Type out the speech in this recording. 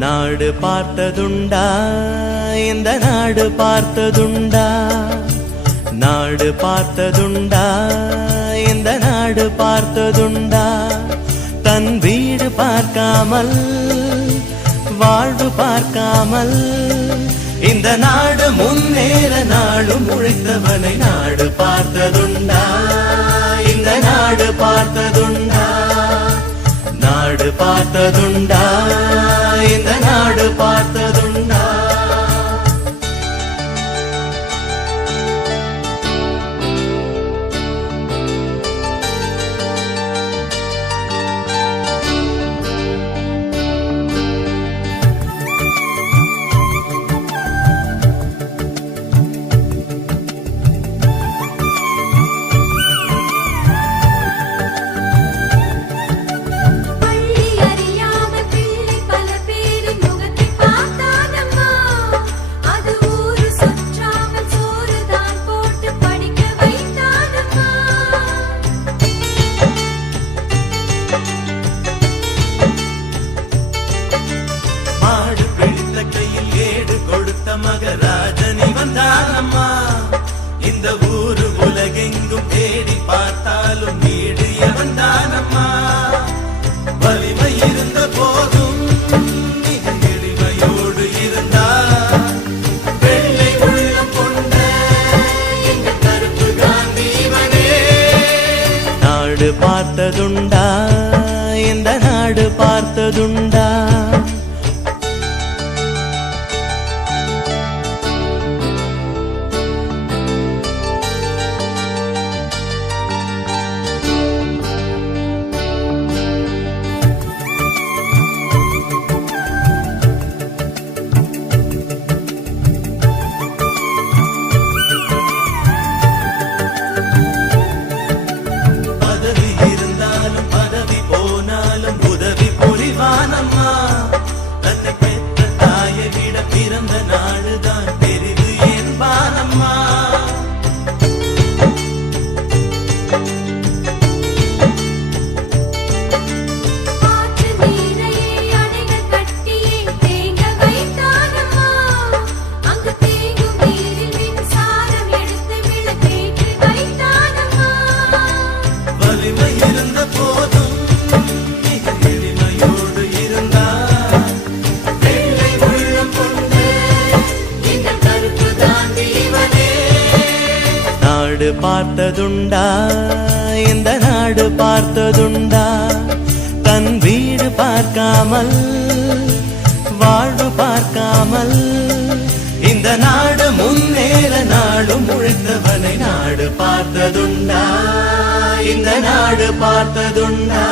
நாடு பார்த்ததுண்டா இந்த நாடு பார்த்ததுண்டா நாடு பார்த்ததுண்டா இந்த நாடு பார்த்ததுண்டா தன் வீடு பார்க்காமல் வாழ்வு பார்க்காமல் இந்த நாடு முன்னேற நாடும் உழைத்தவனை நாடு பார்த்ததுண்டா இந்த நாடு பார்த்ததுண்டா நாடு பார்த்ததுண்டா இந்த நாடு பார்த்ததுண்டா மகராஜனி வந்தானம்மா இந்த ஊரு உலகெங்கும் தேடி பார்த்தாலும் நீடிய வந்தானம்மா வலிமை இருந்த போதும் மிக எளிமையோடு இருந்தார் வெள்ளை உள்ளம் கொண்ட எங்க கருப்பு காந்திவனே நாடு பார்த்ததுண்டா இந்த நாடு பார்த்ததுண்டா தன்னை பெற்ற தாயை விட பிறந்த நாடுதான் பெரிது என்பானம்மா வலிமை இருந்த போதும் நாடு பார்த்ததுண்டா இந்த நாடு பார்த்ததுண்டா தன் வீடு பார்க்காமல் வாழ்வு பார்க்காமல் இந்த நாடு முன்னேற நாடும் உழைத்தவனை நாடு பார்த்ததுண்டா இந்த நாடு பார்த்ததுண்டா